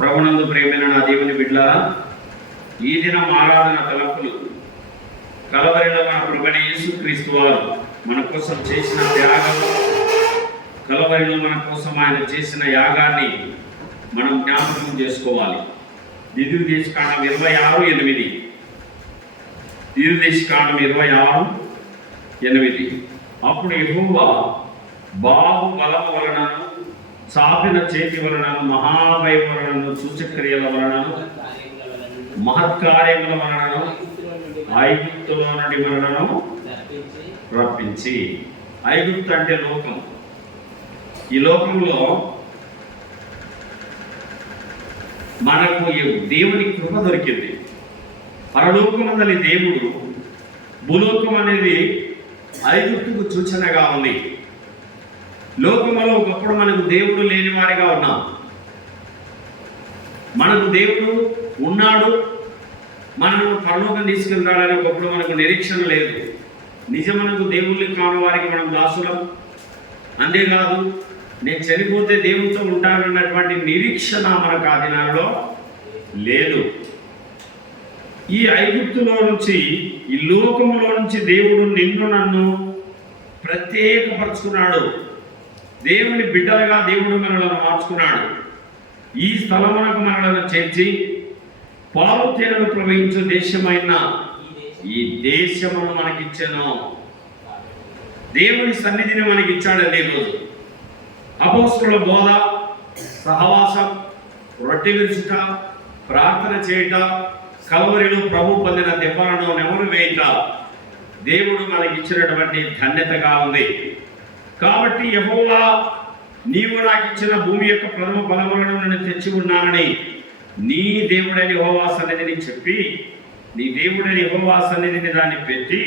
ప్రభునందు ప్రేమైన నా దేవుని బిడ్డలారా, ఈ దినం ఆరాధన తలంపులు కలవరిలో మన ప్రభువైన యేసుక్రీస్తు వారు మన కోసం చేసిన త్యాగం, కలవరిలో మన కోసం ఆయన చేసిన యాగాన్ని మనం జ్ఞాపకం చేసుకోవాలి. ద్వితీయోపదేశకాండం 26:8. ద్వితీయోపదేశకాండం 26:8. అప్పుడు యెహోవా బాహుబలము వలనను, చాపిన చేతి వలనను, మహాభయం వలనను, సూచక్రియల వలనను, మహత్కార్యముల వలనను, ఐగుప్తులో నుండి వలనను రప్పించి. ఐగుప్తు అంటే లోకం. ఈ లోకంలో మనకు దేవుని కృప దొరికింది. పరలోకమందలి దేవుడు, భూలోకం అనేది ఐగుప్తుకు సూచనగా ఉంది. లోకంలో ఒకప్పుడు మనకు దేవుడు లేని వారిగా ఉన్నాం. మనకు దేవుడు ఉన్నాడు, మనము పరలోకం తీసుకెళ్తాడని ఒకప్పుడు మనకు నిరీక్షణ లేదు. నిజమనకు దేవుళ్ళని కాని వారికి మనం దాసులం. అంతేకాదు, నేను చనిపోతే దేవుడితో ఉంటానన్నటువంటి నిరీక్షణ మనకు ఆ దినాల్లో లేదు. ఈ ఐగుప్తులో నుంచి, ఈ లోకములో నుంచి దేవుడు నిన్ను నన్ను ప్రత్యేకపరుచుకున్నాడు. దేవుని బిడ్డలుగా దేవుడు మనలను మార్చుకున్నాడు. ఈ స్థలమునకు మనలను చేర్చి పాలు తేనెలు ప్రవహించే దేశమైన ఈ దేశమును మనకిచ్చాను. దేవుని సన్నిధిని మనకిచ్చాడండి. ఈరోజు అపోస్తలుల బోధ, సహవాసం, రొట్టె విరుచుట, ప్రార్థన చేయుట, కల్వరిలో ప్రభు పొందిన దెబ్బలను నెమరు వేయుట దేవుడు మనకిచ్చినటువంటి ధన్యతగా ఉంది. కాబట్టి యెహోవా, నీవు నాకు ఇచ్చిన భూమి యొక్క ప్రథమ ఫలములను నేను తెచ్చి ఉన్నానని నీ దేవుడని యెహోవా సన్నిధిని చెప్పి, నీ దేవుడని యెహోవా సన్నిధిని దాన్ని పెట్టి,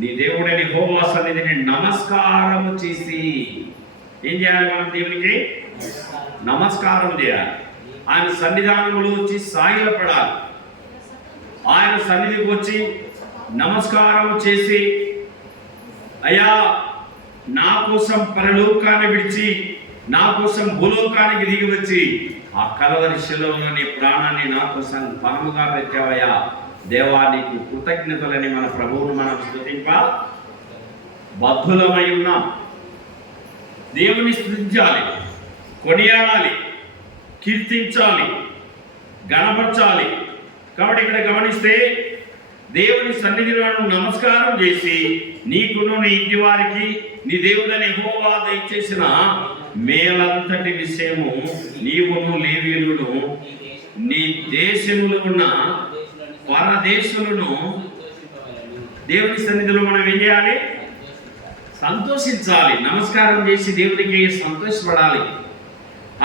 నీ దేవుడని యెహోవా సన్నిధిని నమస్కారము చేసి. ఏం చేయాలి? మనం దేవునికి నమస్కారం చేయాలి. ఆయన సన్నిధానంలో వచ్చి సాగిలపడాలి. ఆయన సన్నిధికి వచ్చి నమస్కారం చేసి, అయ్యా, నా కోసం పరలోకాన్ని విడిచి నా కోసం భూలోకానికి దిగి వచ్చి ఆ కలవరి శిలువలో నీ ప్రాణాన్ని నా కోసం పరముగా పెట్టావయ్యా, దేవా నీకు కృతజ్ఞతలని మన ప్రభువును మనం స్తుతింప బద్ధులమై ఉన్నాం. దేవుని స్తుతించాలి, కొనియాడాలి, కీర్తించాలి, గణపరచాలి. కాబట్టి ఇక్కడ గమనిస్తే, దేవుని సన్నిధిలో నమస్కారం చేసి నీకును నీ ఇంటి వారికి నీ దేవుడని యెహోవా దయచేసిన మేలంతటి విషయము నీవును లేవీయులను నీ దేశములో ఉన్న పరదేశులను దేవుని సన్నిధిలో మనం ఏం చేయాలి? సంతోషించాలి. నమస్కారం చేసి దేవునికి సంతోషపడాలి.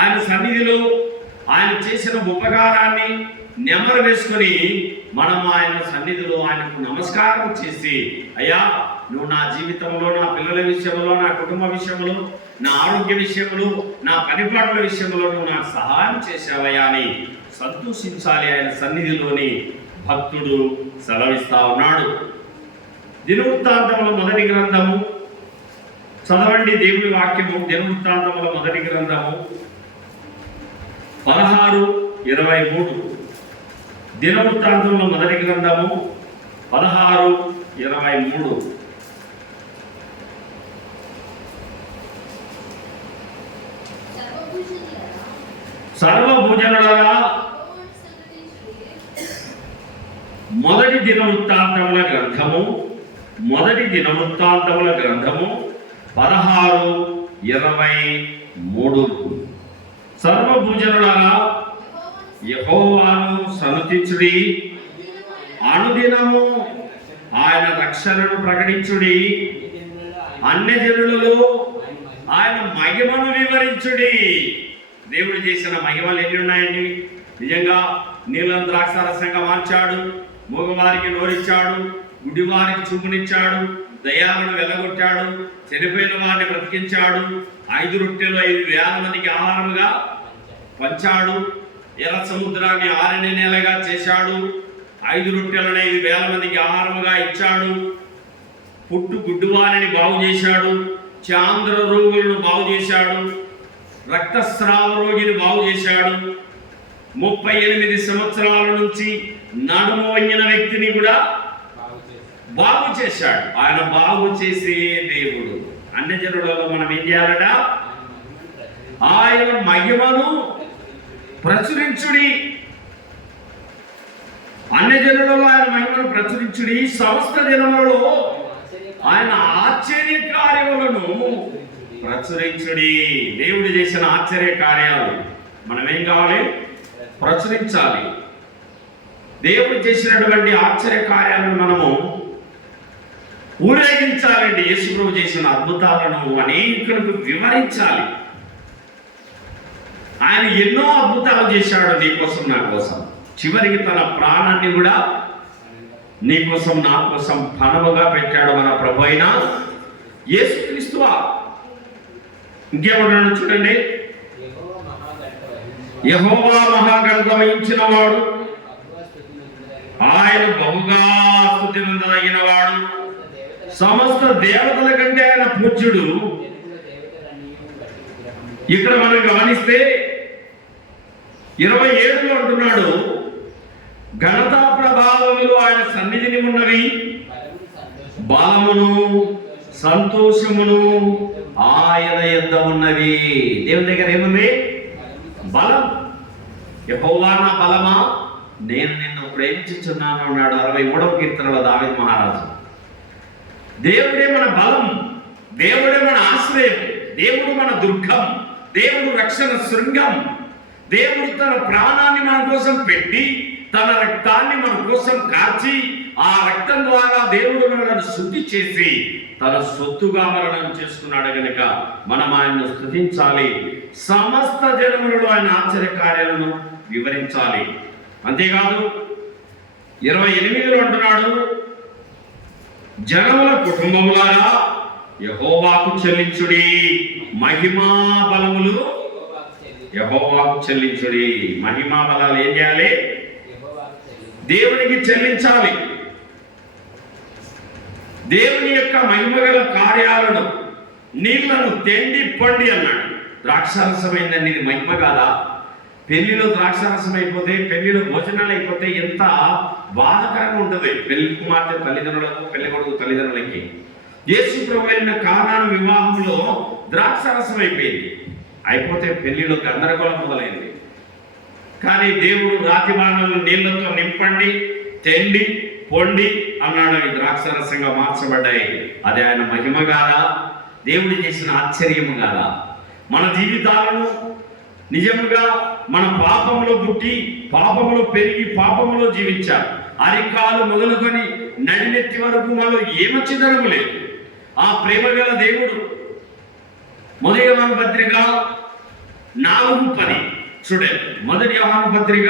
ఆయన సన్నిధిలో ఆయన చేసిన ఉపకారాన్ని నెమరు వేసుకొని మనం ఆయన సన్నిధిలో ఆయనకు నమస్కారం చేసి, అయ్యా, నువ్వు నా జీవితంలో, నా పిల్లల విషయంలో, నా కుటుంబ విషయంలో, నా ఆరోగ్య విషయంలో, నా పనిపాట్ల విషయంలో నువ్వు నాకు సహాయం చేశావయ్యా అని సంతోషించాలి. ఆయన సన్నిధిలోని భక్తుడు సెలవిస్తా ఉన్నాడు. దినవృత్తాంతముల మొదటి గ్రంథము చదవండి. దేవుని వాక్యము దినవృత్తాంతముల మొదటి గ్రంథము 16:23. దినవృత్తాంతంలో మొదటి గ్రంథము 16:23. సర్వభూజనులారా, మొదటి దినవృత్తాంతముల గ్రంథము 16:23. సర్వభూజనులారా, యెహోవాను సన్నుతించుడి, అనుదినము ఆయన రక్షణను ప్రకటించుడి, అన్యజనులలో ఆయన మహిమను వివరించుడి. దేవుడు చేసిన మహిమలు ఎన్ని ఉన్నాయండి? నిజంగా నీళ్ళను ద్రాక్షారసంగా మార్చాడు, మూగవారికి నోరిచ్చాడు, గుడివారికి చూపునిచ్చాడు, దయ్యాలను వెలగొట్టాడు, చనిపోయిన వారిని బ్రతికించాడు, 5 రొట్టెలు 5,000 మందికి ఆహారముగా పంచాడు, ఎర్ర సముద్రాన్ని 6 నెలలుగా చేశాడు, 5 రొట్టెలను 5,000 మందికి ఆహారముగా ఇచ్చాడు, పుట్టు గుడ్డువారిని బాగు చేశాడు, చాంద్ర రోగులను బాగు చేశాడు, రక్తస్రావ రోగిని బాగు చేశాడు, 38 సంవత్సరాల నుంచి నడుము వంగిన వ్యక్తిని కూడా బాగు చేశాడు. ఆయన బాగు చేసే దేవుడు. అన్ని జనులలో మనం ఏం చేయాలట? ఆయన మహిమను ప్రచురించుడి. అన్ని జనులలో ఆయన మహిమను ప్రచురించుడి. సమస్త జనములలో ఆయన ఆశ్చర్య కార్యములను ప్రచురించుడి. దేవుడు చేసిన ఆశ్చర్య కార్యాలు మనం ఏం కావాలి? ప్రచురించాలి. దేవుడు చేసినటువంటి ఆశ్చర్య కార్యాలను మనము ఊరేగించాలండి. యేసుప్రభు చేసిన అద్భుతాలను అనేకులకు వివరించాలి. ఆయన ఎన్నో అద్భుతాలు చేశాడు నీ కోసం, నా కోసం. చివరికి తన ప్రాణాన్ని కూడా నీ కోసం, నా కోసం పణముగా పెట్టాడు మన ప్రభు అయిన యేసుక్రీస్తు. ఇంకేమన్నాడు చూడండి, యెహోవా మహాఘనత వహించిన వాడు, ఆయన బహుగా స్తుతి నొందదగిన వాడు, సమస్త దేవతల కంటే ఆయన పూజ్యుడు. ఇక్కడ మనం గమనిస్తే 27లో అంటున్నాడు, ఘనతా ప్రభావములు ఆయన సన్నిధిని ఉన్నవి, బలమును సంతోషమును ఆయన యొద్ద ఉన్నవి. దేవుని దగ్గర ఏముంది? బలం. యెహోవా నా బలమా, నేను నిన్ను ప్రేమించుచున్నాను అన్నాడు 63వ కీర్తనలో దావీదు మహారాజు. దేవుడే మన బలం, దేవుడే మన ఆశ్రయం, దేవుడు మన దుర్గం, దేవుడు రక్షణ శృంగం. దేవుడు తన ప్రాణాన్ని మన కోసం పెట్టి, తన రక్తాన్ని మన కోసం కార్చి, ఆ రక్తం ద్వారా దేవుడు మనల్ని శుద్ధి చేసి తన సొత్తుగా మరణం చేసుకున్నాడు కనుక మనం ఆయన్ను స్తుతించాలి. సమస్త జనములలో ఆయన ఆశ్చర్య కార్యాలను వివరించాలి. అంతేకాదు 28లో అంటున్నాడు, జనముల కుటుంబములారా యెహోవాకు చెల్లించుడి, మహిమా బలములు యెహోవాకు చెల్లించుడి. మహిమా బలాలు ఏం చేయాలి? దేవునికి చెల్లించాలి. దేవుని యొక్క మహిమగల కార్యాలను, నీళ్లను తెండి పండి అన్నాడు. ద్రాక్షారసమైందండి, ఇది మహిమ కాదా? పెళ్లిలో ద్రాక్షారసం అయిపోతే, పెళ్లిలో భోజనాలు అయిపోతే ఎంత బాధకరంగా ఉంటుంది పెళ్లి కుమార్తె తల్లిదండ్రులకు, పెళ్లి కొడుకు తల్లిదండ్రులకి. యేసు ప్రభు వెళ్ళిన కానాను వివాహంలో ద్రాక్షారసం అయిపోయింది. అయిపోతే పెళ్లిలో గందరగోళం మొదలైంది. కానీ దేవుడు రాతి బాణాలను నీళ్లతో నింపండి, తెండి పొండి అన్నాడు. అవి ద్రాక్షారసంగా మార్చబడ్డాయి. అది ఆయన మహిమ కాదా? దేవుడు చేసిన ఆశ్చర్యము కాదా? మన జీవితాలను నిజముగా మన పాపంలో పుట్టి, పాపంలో పెరిగి, పాపంలో జీవించారు. అరికాలు మొదలుకొని నడినెత్తి వరకు మనలో ఏమచ్చిదనము లేదు. ఆ ప్రేమ గల దేవుడు మొదటి యోహాను పత్రిక 4:10 చూడండి. మొదటి యోహాను పత్రిక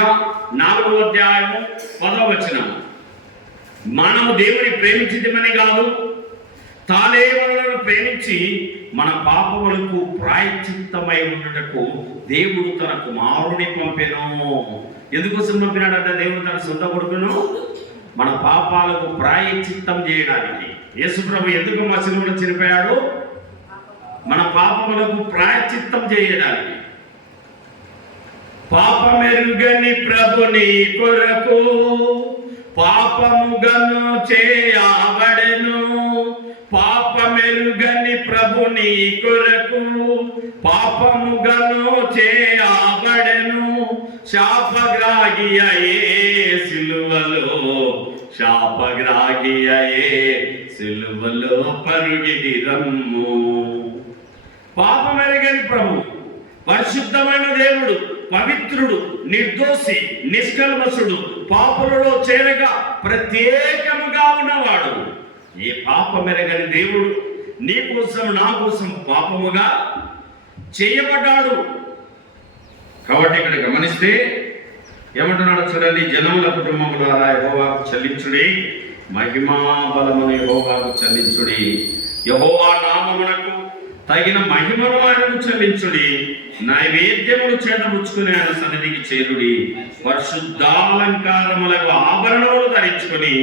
4వ అధ్యాయము 10వ వచనం, మనము దేవుని ప్రేమించిదమని కాదు, తానే మనలను ప్రేమించి మన పాపములకు ప్రాయశ్చిత్తమై ఉండుటకు దేవుడు తన కుమారుని పంపెను. ఎందుకోసం పంపినాడంటే, దేవుడు తన సొంత కొడుకును మన పాపాలకు ప్రాయశ్చిత్తం చేయడానికి. యేసు ప్రభు ఎందుకు మా శిలువలో చనిపోయాడు? మన పాపములకు ప్రాయశ్చిత్తం చేయడానికి. పాపమెరుగని ప్రభుని కొరకు పాపముగను చేయబడెను, పాపమెరుగని ప్రభుని కొరకు పాపముగను చేయబడెను, శాపగ్రాహి అయ్యే సిలువలో, శాపగ్రాహి అయ్యే సిలువలో పరుగిడి రమ్ము. పాపమెరుగని ప్రభు, పరిశుద్ధమైన దేవుడు, పవిత్రుడు, నిర్దోషి, నిష్కల్మషుడు, పాపులలో చేరగా ప్రత్యేకముగా ఉన్నవాడు. ఏ పాపమెరగని దేవుడు నీ కోసం, నా కోసం పాపముగా చేయబడ్డాడు. కాబట్టి ఇక్కడ గమనిస్తే ఏమంటున్నాడు చూడండి, జనముల కుటుంబముల యెహోవాకు చెల్లించుడి, మహిమా బలమును యెహోవాకు చెల్లించుడి, యెహోవా నామమునకు తగిన మహిమను ఆయనకు చెల్లించుడి, నైవేద్యములు చేతముచ్చుకుని ఆయన సన్నిధికి చేరుడి, పరిశుద్ధాలంకారములకు ఆభరణములు ధరించుకొని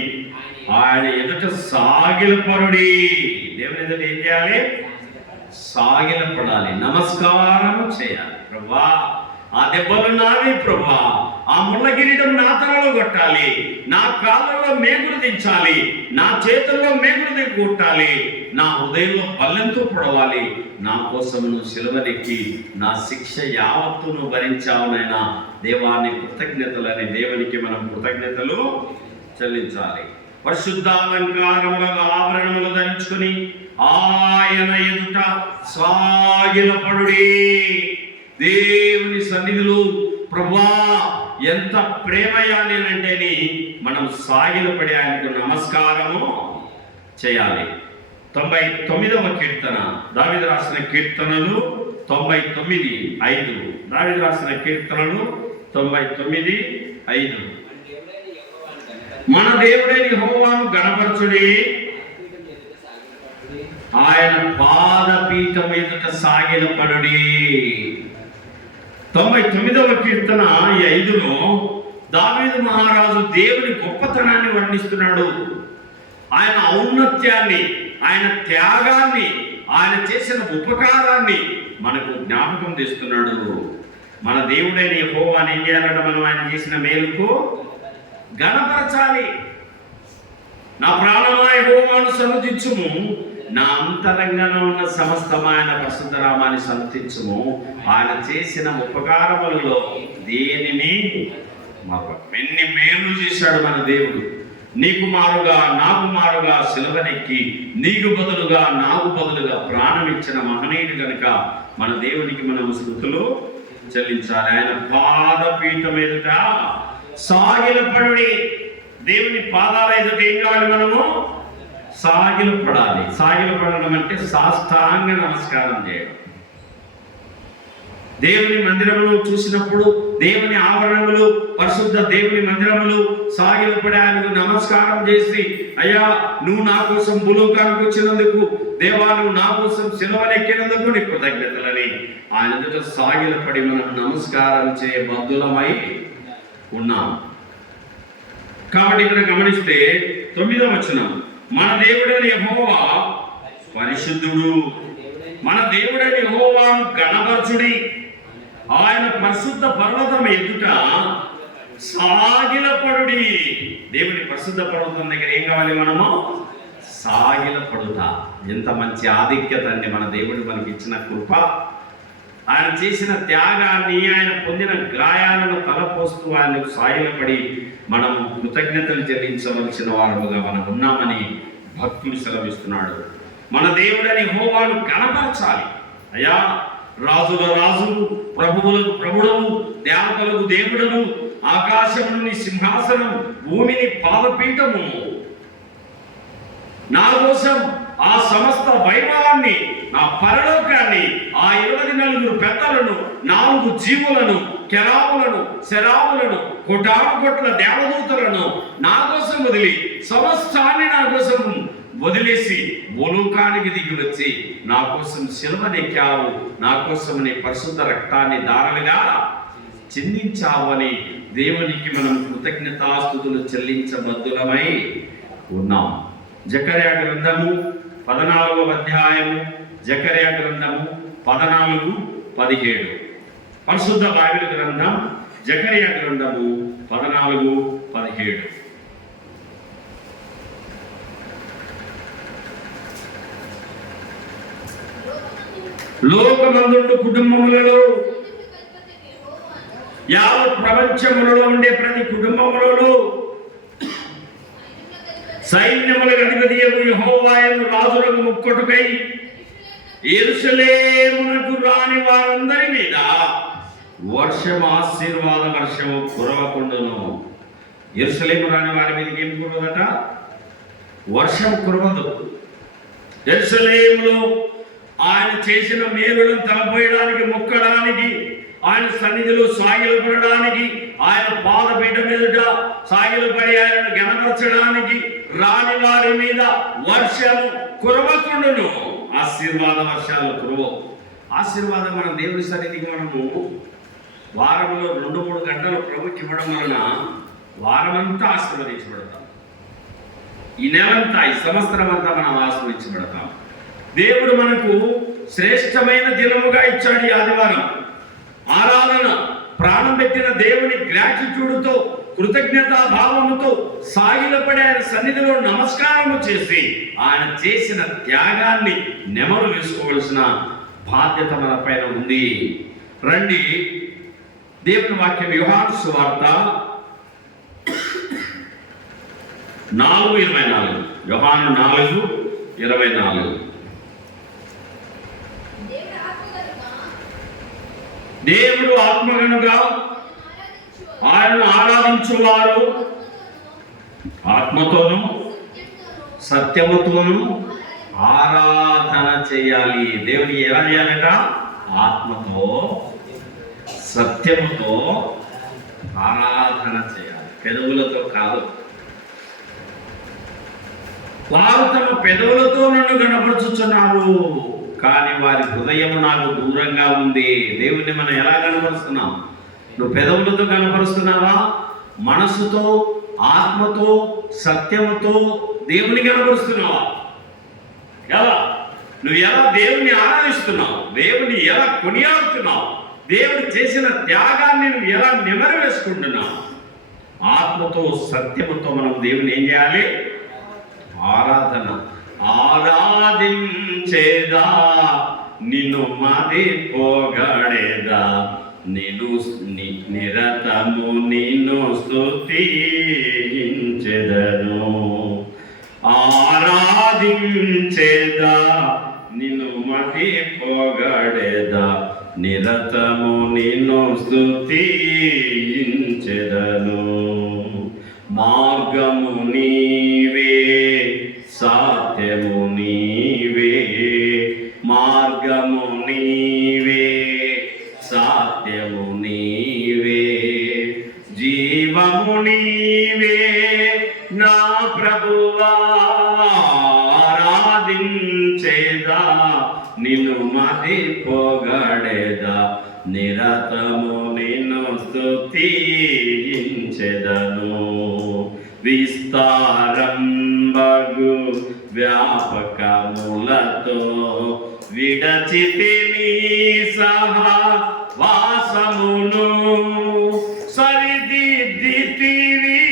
ఆయన ఎదుట సాగిలపరుడి. దేవుని ఎదుట ఏం చేయాలి? సాగిలపడాలి, నమస్కారం చేయాలి. ప్రభువా, ఆ దెబ్బలు నావి ప్రభువా, ఆ ముళ్ళ కిరీటం నా తలలో కొట్టాలి, నా కాళ్ళలో మేకులు దించాలి, నా చేతుల్లో మేకులు దిగొట్టాలి, నా హృదయంలో పల్లెంతో పొడవాలి. నా కోసం నువ్వు సిలువనెక్కి నా శిక్ష యావత్తును భరించావునైనా దేవాన్ని కృతజ్ఞతలని దేవునికి మనం కృతజ్ఞతలు చెల్లించాలి. పరిశుద్ధాలంకారముల ఆభరణములు ధరించుకుని ఆయన ఎదుట సాగిలపడుడి. దేవుని సన్నిధిలో ప్రభువా ఎంత ప్రేమయ్యా నేనంటేని మనం సాగిలపడి ఆయనకు నమస్కారము చేయాలి. 99వ కీర్తన, దావీదు రాసిన కీర్తనలు 99:5. దావీదు రాసిన కీర్తనలు 99:5. మన దేవుడైన యెహోవాను గణపరచుడి, ఆయన పాదపీఠం ఎదుట సాగిలపడుడి. 99వ కీర్తన 5లో దావీదు మహారాజు దేవుని గొప్పతనాన్ని వర్ణిస్తున్నాడు. ఆయన ఔన్నత్యాన్ని, ఆయన త్యాగాన్ని, ఆయన చేసిన ఉపకారాన్ని మనకు జ్ఞాపకం తెస్తున్నాడు. మన దేవుడైన యెహోవాను ఏం చేయాలంటే మనం ఆయన చేసిన మేలుకు గణపరచాలి. నా ప్రాణమా యెహోవాను సన్నుతించుము, నా అంతరంగంలో ఉన్న సమస్తమైన పరిశుద్ధ నామాన్ని సన్నుతించుము. ఆయన చేసిన ఉపకారములలో దేనిని ఎన్ని మేలు చేశాడు మన దేవుడు. నీకు మారుగా నాకు మారుగా సిలువనెక్కి నీకు బదులుగా నాకు బదులుగా ప్రాణం ఇచ్చిన మహనీయుడు కనుక మన దేవునికి మనం స్తుతులు చెల్లించాలి. ఆయన పాదపీఠం ఎదుట సాగిలపడుడి. దేవుని పాదాల ఎదుట ఏం కావాలి? మనము సాగిలపడాలి. సాగిలపడడం అంటే సాష్టాంగ నమస్కారం చేయడం. దేవుని మందిరములు చూసినప్పుడు, దేవుని ఆవరణములు, పరిశుద్ధ దేవుని మందిరములు సాగిలపడి ఆయనకు నమస్కారం చేసి, అయ్యా నువ్వు నా కోసం భూలోకానికి వచ్చినందుకు, దేవా నువ్వు నా కోసం సిలువనెక్కినందుకు నీ కృతజ్ఞతలని ఆయన ఎదుట సాగిలపడి మనం నమస్కారం చేయబద్ధులమై ఉన్నాం. కాబట్టి ఇక్కడ గమనిస్తే 9వ వచనం, మన దేవుడైన యెహోవా పరిశుద్ధుడు, మన దేవుడైన యెహోవాను గణపరచుడి, ఆయన పరిశుద్ధ పర్వతం ఎదుట సాగిలపడుడి. దేవుని పరిశుద్ధ పర్వతం దగ్గర ఏం కావాలి? మనము సాగిలపడుట. ఎంత మంచి ఆధిక్యత అండి మన దేవుడు మనకి ఇచ్చిన కృప. ఆయన చేసిన త్యాగాన్ని, ఆయన పొందిన గాయాలను తలపోస్తూ ఆయనకు సాగిలపడి మనము కృతజ్ఞతలు చెల్లించవలసిన వారముగా మనం ఉన్నామని భక్తులు సెలవిస్తున్నాడు. మన దేవుడని యెహోవాను గణపరచాలి. అయ్యా రాజుల రాజు, ప్రభువులకు ప్రభుడవు, దేవతలకు దేవుడను, ఆకాశముని సింహాసనం, భూమిని పాదపీఠము, నా కోసం ఆ సమస్త వైభవాన్ని, ఆ పరలోకాన్ని, ఆ 24 పెద్దలను, 4 జీవులను, కెరావులను, శరావులను, కోటానుకోట్ల దేవదూతలను నా కోసం వదిలి, సమస్తాన్ని నా కోసం వదిలేసి భూలోకానికి దిగి వచ్చి నా కోసం సిలువనెక్కావు, నా కోసం నీ పరిశుద్ధ రక్తాన్ని దారులుగా చిందించావు అని దేవునికి మనం కృతజ్ఞతాస్తుతులు చెల్లించబద్ధులమై ఉన్నాం. జకర్యా గ్రంథము 14వ అధ్యాయము, జకర్యా గ్రంథము 14-17. పరిశుద్ధ బైబిల్ గ్రంథం జకర్యా గ్రంథము 14-17. లోకమందుండు కుటుంబములలో, యావత్ ప్రపంచములలో ఉండే ప్రతి కుటుంబములలో సైన్యములకు అధిపతియగు యెహోవాయను రాజులకు ముక్కొట్టుకై యెరూషలేమునకు రాని వారందరి మీద వర్షం, ఆశీర్వాద వర్షము కురవకుండును. యెరూషలేము రాని వారి మీదకి ఏం కురవదట? వర్షం కురవదు. యెరూషలేములో ఆయన చేసిన మేలులను తలపోయడానికి, మొక్కడానికి, ఆయన సన్నిధిలో సాగిలపడడానికి, ఆయన పాదపీఠం ఎదుట సాగిలపడి ఆయనను గణపరచడానికి రాని వారి మీద వర్షము కురవకుండును. ఆశీర్వాద వర్షాలు కురవవు. ఆశీర్వాదం మనం దేవుని సన్నిధికి మనము వారంలో 2-3 గంటలు ప్రభుకి ఇవ్వడం వలన వారమంతా ఆశీర్వదించబడతాం. ఈ నెలంతా, ఈ సంవత్సరం అంతా మనం ఆశీర్వదించబడతాం. దేవుడు మనకు శ్రేష్టమైన దినముగా ఇచ్చాడు ఈ ఆదివారం. ఆరాధన, ప్రాణం పెట్టిన దేవుని గ్రాటిట్యూడ్తో, కృతజ్ఞతా భావముతో సాగిలపడి ఆయన సన్నిధిలో నమస్కారము చేసి ఆయన చేసిన త్యాగాన్ని నెమరు వేసుకోవలసిన బాధ్యత మన పైన ఉంది. రండి, దేవుని వాక్యం యోహాను సువార్త 4:24. యోహాను 4:24. దేవుడు ఆత్మ గనుక ఆయనను ఆరాధించువారు ఆత్మతోనూ సత్యముతోనూ ఆరాధన చేయాలి. దేవుని ఎలా చేయాలంట? ఆత్మతో సత్యముతో ఆరాధన చేయాలి, పెదవులతో కాదు. వారు తమ పెదవులతో నన్ను కనపరుచుచున్నారు, కానీ వారి హృదయం నాకు దూరంగా ఉంది. దేవుణ్ణి మనం ఎలా కనపరుస్తున్నాం? నువ్వు పెదవులతో కనపరుస్తున్నావా? మనసుతో, ఆత్మతో, సత్యముతో దేవుని కనపరుస్తున్నావా? ఎలా? నువ్వు ఎలా దేవుని ఆరాధిస్తున్నావు? దేవుని ఎలా కొనియాడుతున్నావు? దేవుడు చేసిన త్యాగాన్ని నువ్వు ఎలా నెమరు వేసుకుంటున్నావు? ఆత్మతో, సత్యముతో మనం దేవుని ఏం చేయాలి? ఆరాధన. ఆరాధించేదా, నిన్ను మది పోగడేదా, నిరతము నిన్ను స్తుతించెదను. ఆరాధించేదా, నిన్ను మది పోగడేదా, నిరతము నిన్ను స్తుతించెదను. మార్గము నీవే, సత్యము నీవే, మార్గము నీవే, సత్యము నీవే, జీవము నీవే నా ప్రభువా. ఆరాధించేదా, నిన్ను మది పొగడేదా, నిరతము నిన్ను స్తుతించెదను. విస్తారంబగు వ్యాపకములతో విడచితిని సహవాసమును, సరిదిద్దితివి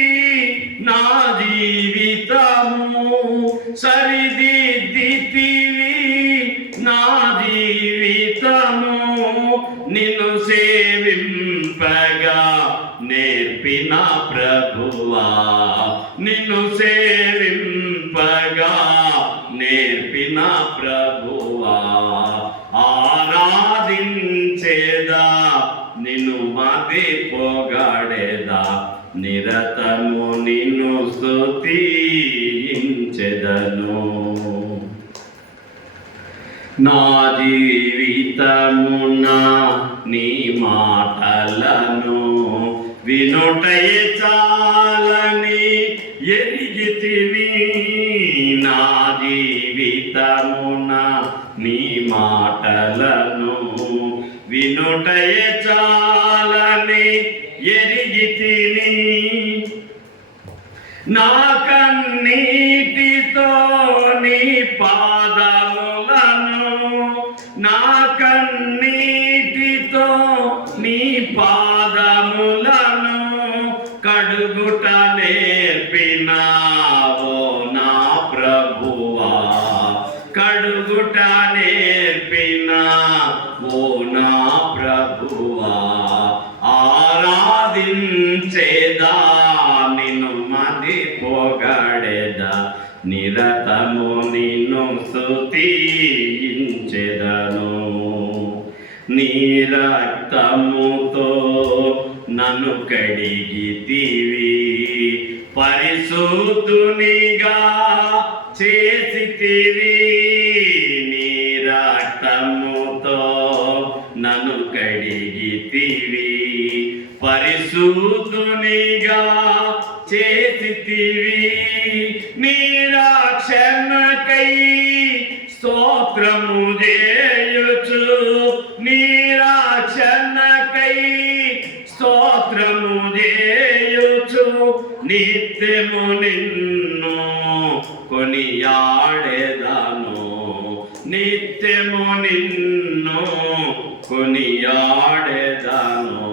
నా జీవితము, సరిదిద్దితివి నా జీవితము. నిన్ను సేవింపగా నేర్పిన ప్రభువా, నిన్ను సేవింపగా నేర్పిన ప్రభువా. ఆరాధించేదా, నిన్ను మది పొగడేదా, నిరతము నిన్ను స్తుతించెదను. నా జీవితమున నీ మాటలను వినుటయే చాలని ఎరిగితివి. నా జీవితమున నీ మాటలను వినుటయే చాలని ఎరిగితిని. నా కన్నీటితో నీ పాదములను, నా కన్నీటితో నీ పాదములను కడుగుట నేర్పినావో నా ప్రభువా, కడుగుట నేర్పినావో నా ప్రభువా. ఆరాధించేదా, నిన్ను మది పొగడేదా, నిరతము నిన్ను స్తుతించెదను. నీ రక్తముతో నన్ను కడిగితివి, పరిశుద్ధునిగా చేసితివి. నీ రక్తముతో నన్ను కడిగితివి, పరిశుద్ధునిగా చేసితివి. నీ రక్షణకై స్తోత్రము చేయుచు, నీ రక్షణకై స్తోత్రము చేయుచు, నిత్యము నిన్ను కొనియాడెదను, నిత్యము నిన్ను కొనియాడెదను.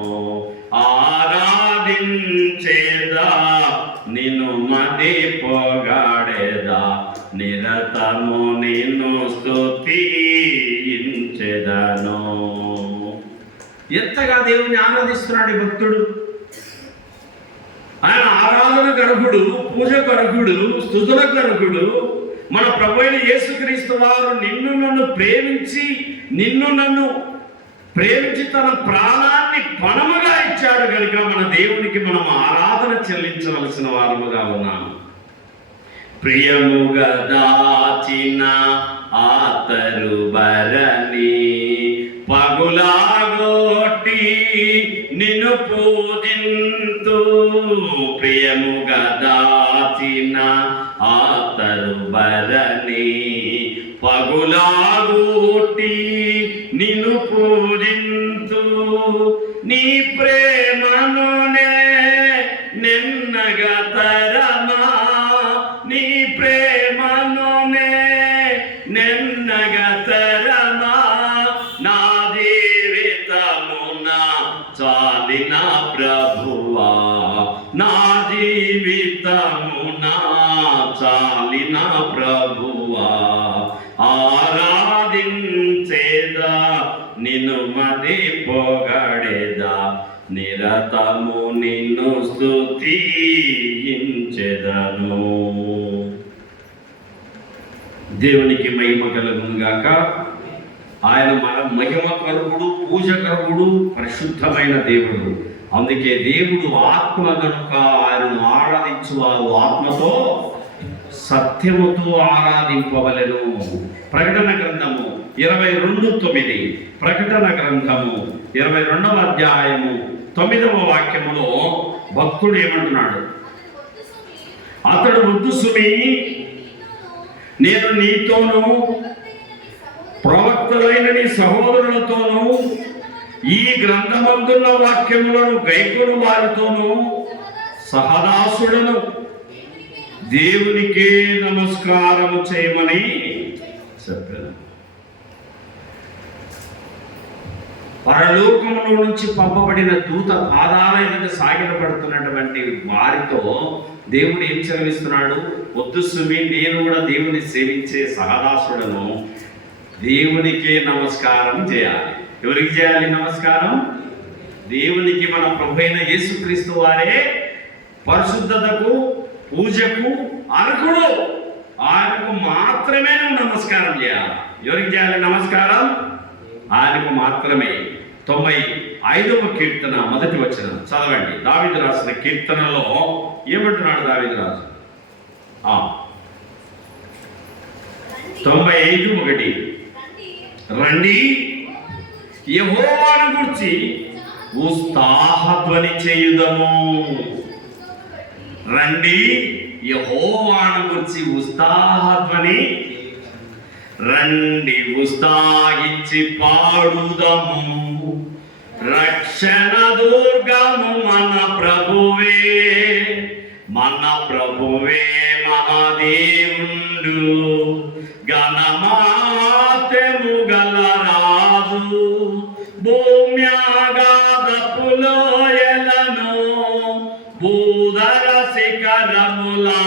దేవుని ఆరాధిస్తున్నాడు ఈ భక్తుడు. ఆయన ఆరాధన కరకుడు, పూజ కరకుడు, స్తుతుల కరకుడు. మన ప్రభువైన యేసుక్రీస్తు వారు నిన్ను నన్ను ప్రేమించి తన ప్రాణాన్ని పణముగా ఇచ్చాడు కనుక మన దేవునికి మనం ఆరాధన చెల్లించవలసిన వారముగా ఉన్నాము. ప్రియముగా దాచిన ఆతరు బరని పగులాగొట్టి నిన్ను పూజింతు. ప్రియముగా దాచిన ఆతరు బరని పగులాగొట్టి నిన్ను పూజింతు. నీ ప్రేమనునే నిన్నగా తరమా, నీ ప్రేమనునే నిన్నగా తరమా. నా జీవితమున చాలిన ప్రభువా, నా జీవితమున చాలిన ప్రభువా. ఆరాధించేదా నిన్ను మది పొగడేదా, నిరతము నిన్ను స్తుతించెదను. దేవునికి మహిమ కలుగును గాక. ఆయన మహిమ కరువుడు, పూజ కరువుడు, పరిశుద్ధమైన దేవుడు. అందుకే దేవుడు ఆత్మ కనుక ఆయనను ఆరాధించువారు ఆత్మతో సత్యముతో ఆరాధింపవలెను. ప్రకటన గ్రంథము 22:9. ప్రకటన గ్రంథము 22వ అధ్యాయము 9వ వాక్యములో భక్తుడు ఏమంటున్నాడు? అతడు వద్దు సుమి, నేను నీతోనూ ప్రవక్తలైన నీ సహోదరులతోనూ ఈ గ్రంథమందున్న వాక్యములను గైకొను వారితోనూ సహదాసుడను దేవునికే నమస్కారము చేయమని చెప్పాను. పరలోకములో నుంచి పంపబడిన దూత పాదాల ఎదుట సాగిలపడుతున్నటువంటి వారితో దేవుడు ఏం చదివిస్తున్నాడు? వద్దు సుమి, నేను కూడా దేవుని సేవించే సహదాసుడను, దేవునికే నమస్కారం చేయాలి. ఎవరికి చేయాలి నమస్కారం? దేవునికి. మన ప్రభువైన యేసుక్రీస్తు వారే పరిశుద్ధతకు, పూజకు అర్హుడు. ఆయనకు మాత్రమే నువ్వు నమస్కారం చేయాలి. ఎవరికి చేయాలి నమస్కారం? ఆయనకు మాత్రమే. 95వ కీర్తన 1వ వచనం చదవండి. దావీదు రాసిన కీర్తనలో ఏమంటున్నాడు దావీదు రాజు? 95:1 రండి యెహోవాను గూర్చి ఉత్సాహధ్వని చేయుదము. రండి యెహోవాను గూర్చి ఉత్సాహధ్వని, రండి ఉత్సాహించి పాడుదము. రక్షణ దుర్గము మన ప్రభువే, మన ప్రభువే మహాదేవుండు. గణమాత్యము గల రాజు, భూమ్యాగాధపు లోయలను భూధర శిఖరములాయనవే.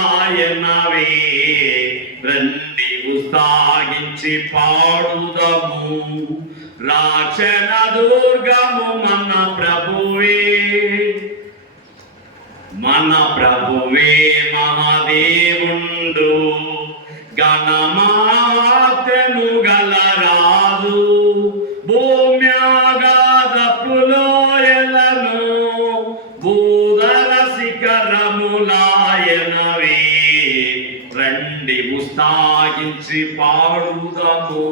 రండి ఉత్సాహించి పాడుదము. రక్షణ దుర్గము మన ప్రభువే, మన ప్రభువే మహాదేవుండు. గణమాత్యము గల రాజు, భూమ్యాగాధపు లోయలను భూధర శిఖరములాయనవే. రండి ఉత్సాహించి పాడుదము.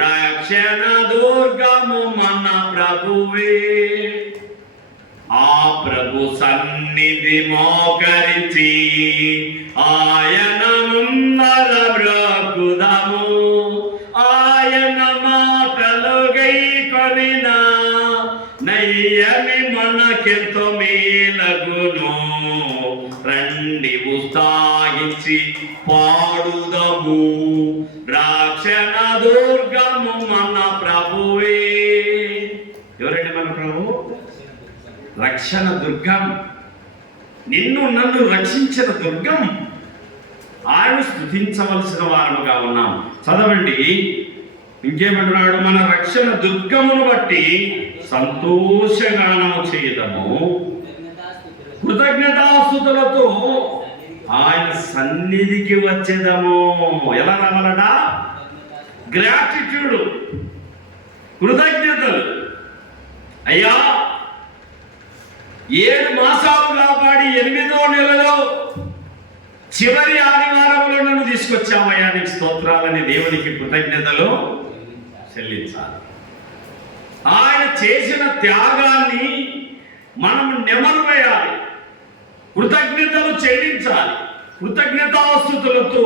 రక్షణ దుర్గము మన ప్రభువే. ఆ ప్రభు సన్నిధి మోకరించి ఆయన ముందర బ్రతుకుదము. ఆయన మాటలు గైకొనిన నయ్యని మనకెంతో మేలగును. రండి ఉత్సాహించి పాడుదము. రక్షణ దుర్గము మన ప్రభువే. ఎవరండి మన ప్రభు? రక్షణ దుర్గం. నిన్ను నన్ను రక్షించిన దుర్గం. ఆయన స్తుతించవలసిన వారముగా ఉన్నాం. చదవండి ఇంకేమంటున్నాడు? మన రక్షణ దుర్గమును బట్టి సంతోషగానము చేయదము, కృతజ్ఞతాస్తుతులతో ఆయన సన్నిధికి వచ్చేదము. ఎలా రావాలట? గ్రాటిట్యూడ్, కృతజ్ఞతలు. అయ్యా, 7 మాసాలు కాపాడి 8వ నెలలో చివరి ఆదివారంలో నన్ను తీసుకొచ్చామయ్యా, నీకు స్తోత్రాలని దేవునికి కృతజ్ఞతలు చెల్లించాలి. ఆయన చేసిన త్యాగాన్ని మనం నెమరు వేయాలి, కృతజ్ఞతలు చెల్లించాలి. కృతజ్ఞతాస్తుతులతో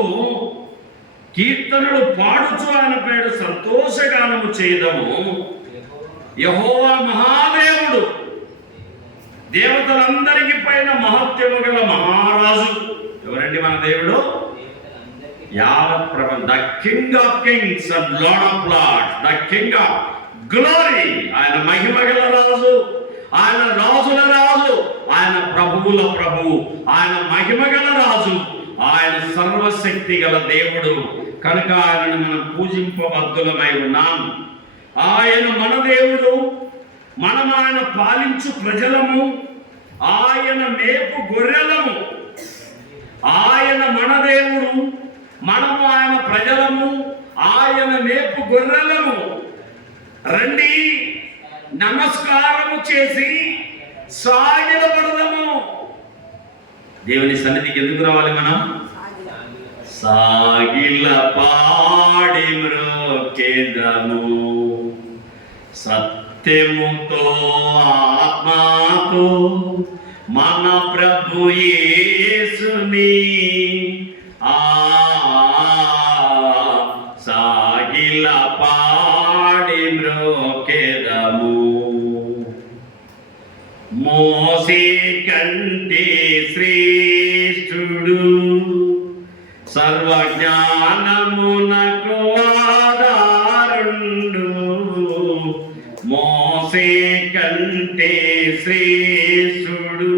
కీర్తనలు పాడుచు ఆయన పేరు సంతోషగానము చేయదము. యెహోవా మహాదేవుడు, దేవతలందరికీ పైన మహత్యము గల మహారాజు. ఎవరండి మన దేవుడు? యావత్ ప్రపంచ, the king of kings and lord of lords, the king of glory. ఆయన మహిమ గల రాజు, ఆయన రాజుల రాజు, ఆయన ప్రభువుల ప్రభువు, ఆయన మహిమ గల రాజు, ఆయన సర్వశక్తి గల దేవుడు. కనుక ఆయనను మనం పూజింపబద్ధులమై ఉన్నాం. ఆయన మన దేవుడు, మనం ఆయన పాలించు ప్రజలము, ఆయన మేపు గొర్రెలము. ఆయన మన దేవుడు, మనము ఆయన ప్రజలము, ఆయన మేపు గొర్రెలము. రండి, నమస్కారము చేసి సాగిలపడదాము. దేవుని సన్నిధికి ఎందుకు రావాలి మనం? సాగిల పాడి మ్రోకెదము, సత్యముతో ఆత్మతో మన ప్రభు యేసుని సాగిల పాడి మ్రోకెదము. మోసే కంటే శ్రేష్ఠుడు, సర్వజ్ఞానమునకు ఆధారుండు. మోసే కంటే శ్రేష్ఠుడు,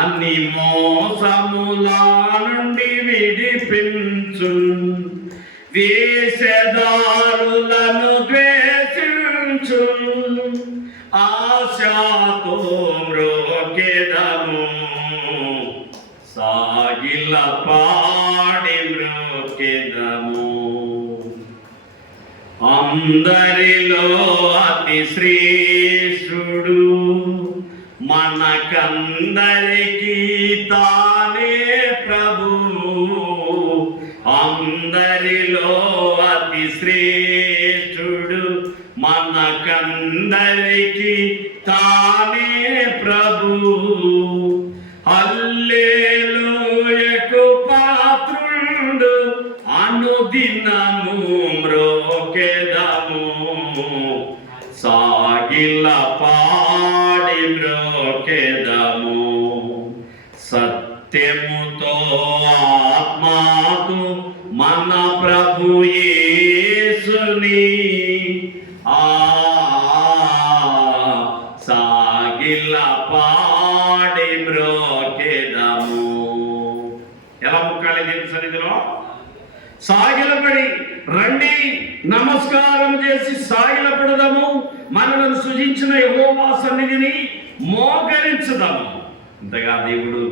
అన్ని మోసముల నుండి విడిపించు. వేషధారులను ద్వేషించు, ఆశాతో మ్రోకెదము. సాగిల పాడి మ్రోకెదము. అందరిలో అతి శ్రేష్ఠుడు, మనకందరికీ తానే ప్రభువు. అందరిలో అతి శ్రేష్ఠుడు, మనకందరికీ తానే ప్రభువు. హల్లెలూయకు పాత్రుండు, అనుదినము మ్రోకెదము. సాగిల పాడి మ్రోకెదము. సత్యముతో ఆత్మతో మన ప్రభు యేసుని సాగిల పాడి మ్రోకెదము. ఎలా ముక్కాలి దేవుని సన్నిధిలో? సాగిలపడి రండి, నమస్కారం చేసి సాగిలపడదాము. మనలను సృజించిన యెహోవా సన్నిధిని మోకరించుదాము. ఇంతగా దేవుడు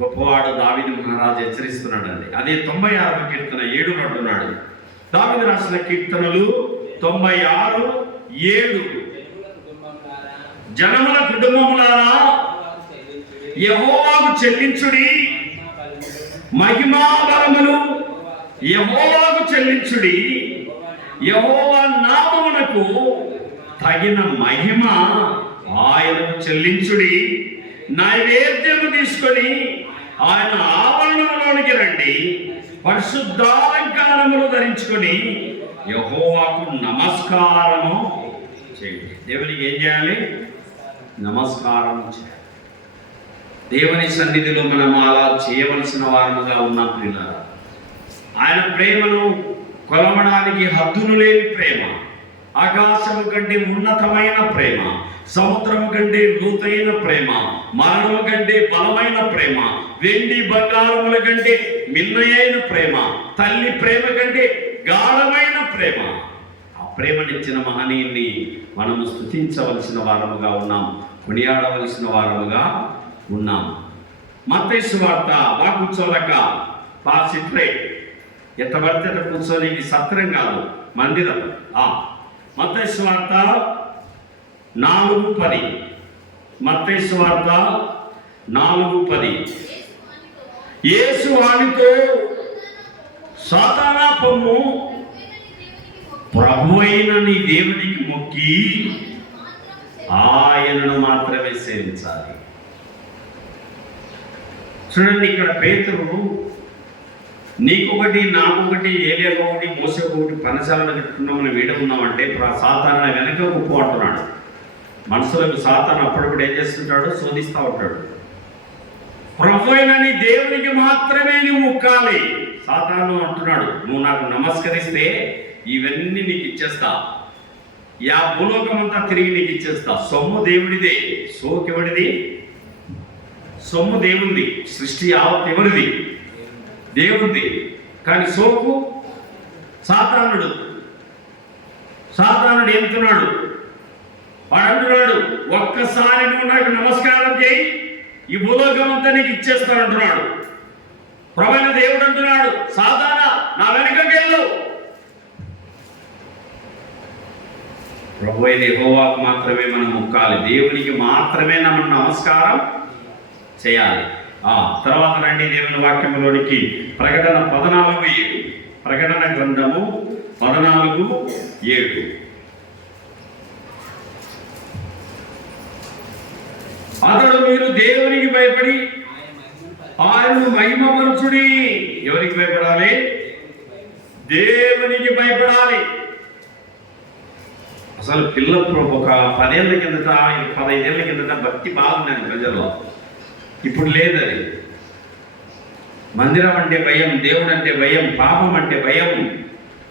గొప్పవాడు. దావీదు మహారాజు హెచ్చరిస్తున్నాడండి. అదే 96వ కీర్తన 7 అంటున్నాడు. దావీదు రాసిన కీర్తనలు 96:7. జనముల కుటుంబములారా, యెహోవాకు చెల్లించుడి, మహిమా బలములు యెహోవాకు చెల్లించుడి. యెహోవా నామమునకు తగిన మహిమ ఆయనకు చెల్లించుడి. నైవేద్యము తీసుకొని ఆయన ఆవరణంలోనికి రండి. పరిశుద్ధాలంకారములు ధరించుకొని యెహోవాకు నమస్కారము చేయండి. దేవునికి ఏం చేయాలి? నమస్కారం చేయాలి. దేవుని సన్నిధిలో మనం అలా చేయవలసిన వారముగా ఉన్నాం ప్రియులారా. ఆయన ప్రేమను కొలవడానికి హద్దులు లేని ప్రేమ, ఆకాశము కంటే ఉన్నతమైన ప్రేమ, సముద్రము కంటే లోతైన ప్రేమ, మరణము కంటే బలమైన ప్రేమ, వెండి బంగారముల కంటే మిన్నయైన ప్రేమ, తల్లి ప్రేమ కంటే గాఢమైన ప్రేమ. ఆ ప్రేమనిచ్చిన మహనీయుని మనము స్తుతించవలసిన వారముగా ఉన్నాం, కొనియాడవలసిన వారముగా ఉన్నాం. మత్తయి సువార్త బాగా కూర్చోలేక సిట్రే ఎంత పడితే కూర్చొని, ఇది సత్రం కాదు, మందిరం. మత్తయి సువార్త 4:10. మత్తయి సువార్త 4:10. యేసు వానితో, సాతానా పొమ్ము, ప్రభు అయిన నీ దేవునికి మొక్కి ఆయనను మాత్రమే సేవించాలి. చూడండి, ఇక్కడ పేతురు నీకొకటి నాకొకటి ఏలియాకు ఒకటి మోసేకు ఒకటి పనశాలను కట్టుకున్నామని వీడ ఉన్నామంటే సాతాన వెనక ఉప్పు అంటున్నాడు. మనసులకు సాతాను అప్పుడప్పుడు ఏం చేస్తుంటాడు, శోధిస్తూ ఉంటాడు. ప్రభు అయిన నీ దేవునికి మాత్రమే నువ్వు మొక్కాలి. సాతాను అంటున్నాడు, నువ్వు నాకు నమస్కరిస్తే ఇవన్నీ నీకు ఇచ్చేస్తా, యా భూలోకమంతా తిరిగి నీకు ఇచ్చేస్తా. సొమ్ము దేవుడిదే, సోకెవడిది? సొమ్ము దేవుంది, సృష్టి యావత్ ఎవరిది? దేవుంది. కానీ సోకు సాతానుడు. సాతానుడు ఎంతున్నాడు, వాడు అంటున్నాడు, ఒక్కసారి నువ్వు నాకు నమస్కారం చేయి, ఈ భూలోకం అంతా నీకు ఇచ్చేస్తానంటున్నాడు. ప్రభువైన దేవుడు అంటున్నాడు, సాతానా నా వెనుకకెళ్ళు. ప్రభువైన యెహోవాకు మాత్రమే మనం మొక్కాలి, దేవునికి మాత్రమే మనం నమస్కారం చేయాలి. తర్వాత రండి దేవుని వాక్యంలోనికి. ప్రకటన 14:7. ప్రకటన గ్రంథము 14:7. అతడు మీరు దేవునికి భయపడి ఆయనను మహిమపరచుడి. ఎవరికి భయపడాలి? దేవునికి భయపడాలి. అసలు పిల్లలు ఒక 10 ఏళ్ల కిందట 15 ఏళ్ల కిందట భక్తి బాగున్నాను ప్రజల్లో, ఇప్పుడు లేదది. మందిరం అంటే భయం, దేవుడు అంటే భయం, పాపం అంటే భయం.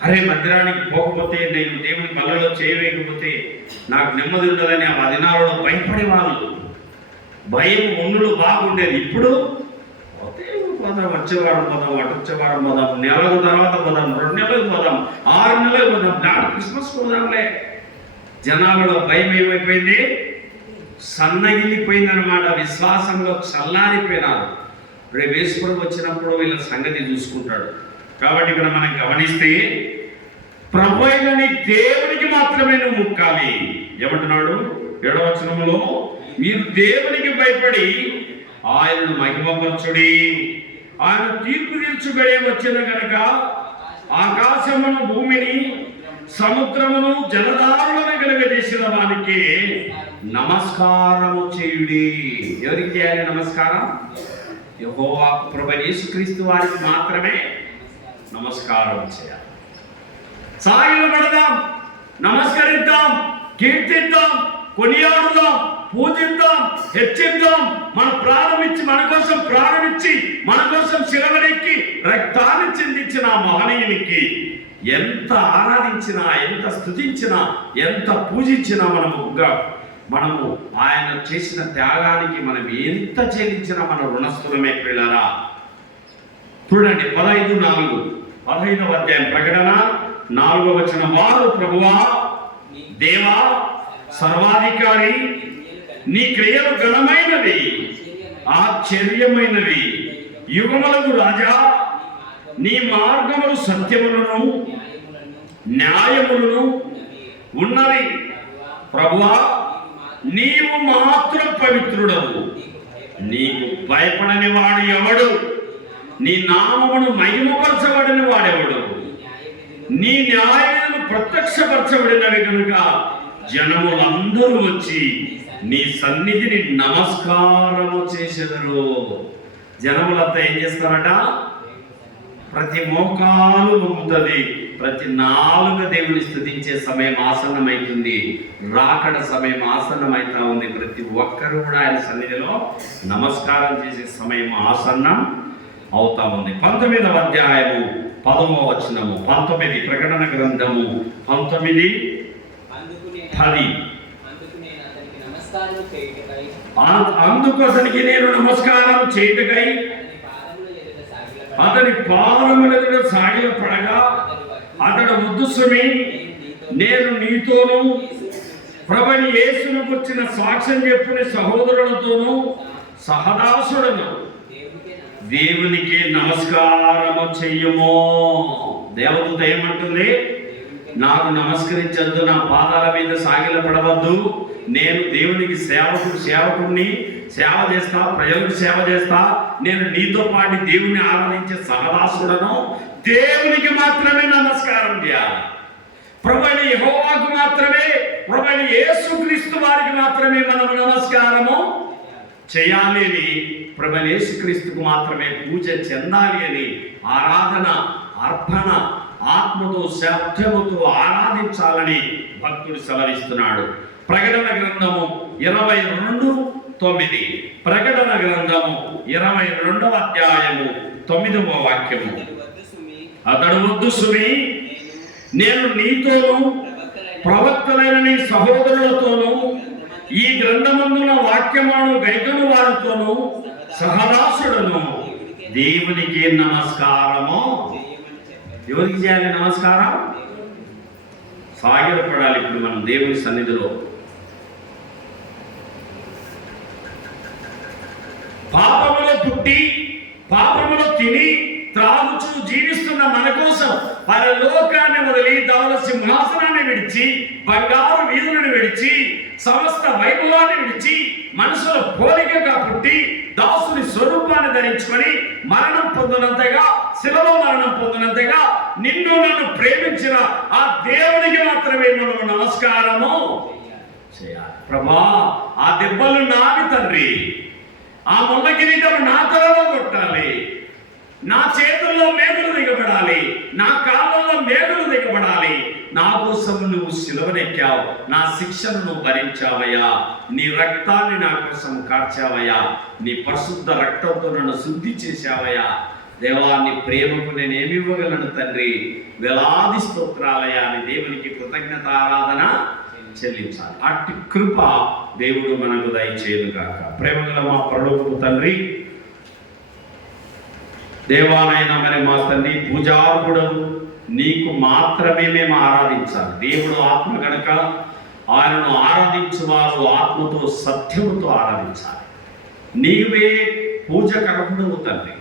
అరే మందిరానికి పోకపోతే, నేను దేవుని బల్లలో చేయలేకపోతే నాకు నెమ్మది ఉండదని ఆ దినాలలో భయపడేవాళ్ళు. భయం ఉండులు బాగుండేది. ఇప్పుడు పోదాం, వచ్చేవారం పోదాం, అటు వచ్చేవారం పోదాం, నెలల తర్వాత పోదాం, 2 నెలలకు పోదాం, 6 నెలలకు పోదాం, నాడు క్రిస్మస్ పోదాంలే. జనాలలో భయం ఏమైపోయింది? సన్నగిల్లిపోయిందనమాట. విశ్వాసంలో చల్లారిపోయినారు. రేపు వేసుకొని వచ్చినప్పుడు వీళ్ళ సంగతి చూసుకుంటాడు. కాబట్టి ఇక్కడ మనం గమనిస్తే ప్రభు అయిన నీ దేవునికి మాత్రమే నువ్వు మొక్కాలి. ఏమంటున్నాడు 7వ వచనంలో? మీరు దేవునికి భయపడి ఆయనను మహిమపరచుడి. ఆయన తీర్పు తీర్చుబడే వచ్చిన కనుక ఆకాశమును భూమిని సముద్రమును జలధారులను కలుగజేసిన వానికి నమస్కారము చేయుడి. ఎవరికి చేయాలి నమస్కారం? యెహోవా ప్రభువైన యేసుక్రీస్తు వారికి మాత్రమే నమస్కారం చేయాలి. సాగిలపడదాం, నమస్కరిద్దాం, కీర్తిద్దాం, కొనియాడుదాం, పూజిద్దాం, హెచ్చిద్దాం. మన ప్రాణమిచ్చి మన కోసం ప్రాణమిచ్చి మన కోసం శిలవనెక్కి రక్తాన్ని చిందించిన మహనీయునికి ఎంత ఆరాధించినా, ఎంత స్తుతించినా, ఎంత పూజించినా మనము ఆయన చేసిన త్యాగానికి మనం ఎంత చెల్లించినా మన రుణస్థులమే పిల్లరా. చూడండి 15:4. 15వ అధ్యాయం ప్రకటన 4వ వచనం. వారు ప్రభువా, దేవా, సర్వాధికారి, నీ క్రియలు ఘనమైనవి, ఆశ్చర్యమైనవి, యుగములకు రాజా, నీ మార్గములు సత్యములను న్యాయములను ఉన్నవి. ప్రభువా, నీవు మాత్రం పవిత్రుడవు, నీకు భయపడని వాడు ఎవడు? నీ నామమును మహిమపరచబడిన వాడెవడు? నీ న్యాయములను ప్రత్యక్షపరచబడినవి కనుక జనములందరూ వచ్చి నీ సన్నిధిని నమస్కారము చేసెదరు. జనములంతా ఏం చేస్తారట? ప్రతి మోకాలు వంగుతుంది, ప్రతి నాలుక దేవుని స్తుతించే సమయం ఆసన్నమైతుంది, రాకడ సమయం ఆసన్నమైతా ఉంది. ప్రతి ఒక్కరు కూడా ఆయన సన్నిధిలో నమస్కారం చేసే సమయం ఆసన్నం అవుతా ఉంది. 19వ అధ్యాయము 10వ వచనము. 19 ప్రకటన గ్రంథము 19:10. అందుకు అతనికి నేను నమస్కారం చేయుటకై అతని పాదముల ఎదుట సాగిలపడగా అతడు ముద్దుసుమి నేను నీతోనూ ప్రభుని యేసును గుర్చిన సాక్ష్యం చెప్పిన సహోదరులతోనూ సహదాసుడను. దేవునికి నమస్కారము చెయ్యము. దేవదూత ఏమంటుంది? నాకు నమస్కరించద్దు, నా పాదాల మీద సాగిలపడవద్దు. నేను దేవునికి సేవకుడిని, సేవ చేస్తా, ప్రజలకు సేవ చేస్తా. నేను నీతో పాటు దేవుని ఆరాధించే సహదాసుడను. దేవునికి మాత్రమే నమస్కారం చేయాలి. ప్రభువైన యెహోవాకు మాత్రమే, ప్రభువైన యేసుక్రీస్తు వారికి మాత్రమే మనం నమస్కారము చేయాలి అని, ప్రభువైన యేసుక్రీస్తుకు మాత్రమే పూజ చెందాలి అని, ఆరాధన అర్పణ ఆత్మతో శబ్దముతో ఆరాధించాలని భక్తుడు సెలవిస్తున్నాడు. ప్రకటన గ్రంథము 22:9. ప్రకటన గ్రంథము 22వ అధ్యాయము 9వ వాక్యము. అతడు వద్దు సుమి, నేను నీతోనూ ప్రవక్తలైన నీ సహోదరులతోనూ ఈ గ్రంథమందున వాక్యములను గైకొను వారితోనూ సహదాసుడను. దేవునికి నమస్కారము. ఎవరికి చేయాలి నమస్కారం? సాగిలపడాలి. ఇప్పుడు మనం దేవుని సన్నిధిలో పాపములో పుట్టి పాపములో తిని త్రాగుచు జీవిస్తున్న మన కోసం పరలోకాన్ని వదిలి ధవల సింహాసనాన్ని విడిచి, బంగారు వీధులను విడిచి, సమస్త వైభవాన్ని విడిచి, మనసులో పోలికగా పుట్టి దాసుని స్వరూపాన్ని ధరించుకొని మరణం పొందినంతగా, శిలువ మరణం పొందినంతగా నిన్ను నన్ను ప్రేమించిన ఆ దేవునికి మాత్రమే మనం నమస్కారము చేయాలి. ప్రభా, ఆ దెబ్బలు నావి తండ్రి, ఆ ముళ్ళ కిరీటం నా తలలో కొట్టాలి, నా చేతుల్లో మేకులు దిగబడాలి, నా కాళ్ళల్లో మేకులు దిగబడాలి. నా కోసం నువ్వు సిలువనెక్కావు, నా శిక్షను నువ్వు భరించావయ్యా, నీ రక్తాన్ని నా కోసం కార్చావయ్యా, నీ పరిశుద్ధ రక్తంతో నన్ను శుద్ధి చేశావయ్యా. దేవా, నీ ప్రేమకు నేను ఏమి ఇవ్వగలను తండ్రి? వేలాది స్తోత్రాలయ్యా అని దేవునికి కృతజ్ఞత ఆరాధన చెల్లించాలి. అట్టి కృప దేవుడు మనకు దయచేయను గాక. ప్రేమగల మా పరలోకపు తండ్రి, దేవానైనా మరి మా తండ్రి, పూజార్హుడు నీకు మాత్రమే మేము ఆరాధించాలి. దేవుడు ఆత్మ గనక ఆయనను ఆరాధించువారు ఆత్మతో సత్యముతో ఆరాధించాలి. నీవే పూజకర్హుడవు తండ్రి.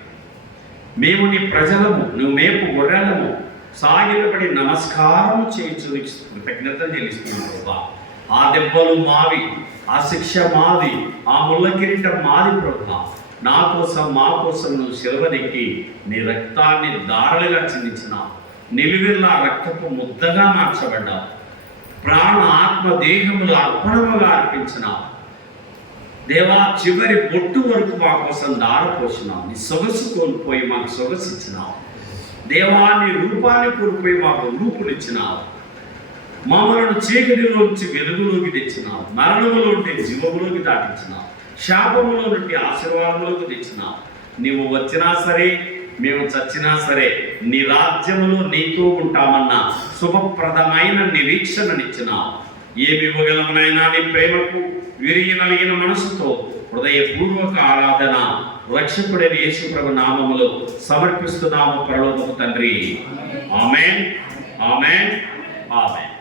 మేము నీ ప్రజలము, నువ్వు మేపు గొర్రెలము, సాగిలపడి నమస్కారం చేయించు కృతజ్ఞత చెల్లిస్తున్నావు ప్రభా. ఆ దెబ్బలు మావి, ఆ శిక్ష మాది, ఆ ముళ్ళ కిరీటం మాది ప్రభా. నా కోసం, మా కోసం నువ్వు శిలువనెక్కి నీ రక్తాన్ని దారులుగా చిందించినావు. నిలువెల్లా రక్తపు ముద్దగా మార్చబడ్డావు. ప్రాణ ఆత్మ దేహములు అర్పణముగా అర్పించినావు. దేవా, చివరి బొట్టు వరకు మా కోసం దారపోసినావు. నీ సొగసు కోల్పోయి మాకు సొగసు ఇచ్చినావు. దేవా, నీ రూపాన్ని కోల్పోయి మాకు రూపునిచ్చినావు. మమ్మలను చీకటిలోంచి వెలుగులోకి తెచ్చినావు. మరణములో ఉంటే జీవములోకి దాటించినావు. శాపములో నుండి ఆశీర్వాదములోకి తెచ్చినావు. నీవు వచ్చినా సరే, మేము చచ్చినా సరే, నీ రాజ్యములో నీతో ఉంటామన్న శుభప్రదమైన నిరీక్షణనిచ్చినావు. ఏమి ఇవ్వగలమనైనా నీ ప్రేమకు విరిగి నలిగిన మనసుతో హృదయపూర్వక ఆరాధన రక్షకుడైన యేసుప్రభు నామములో సమర్పిస్తున్నాము పరలోకపు తండ్రి. ఆమేన్, ఆమేన్, ఆమేన్.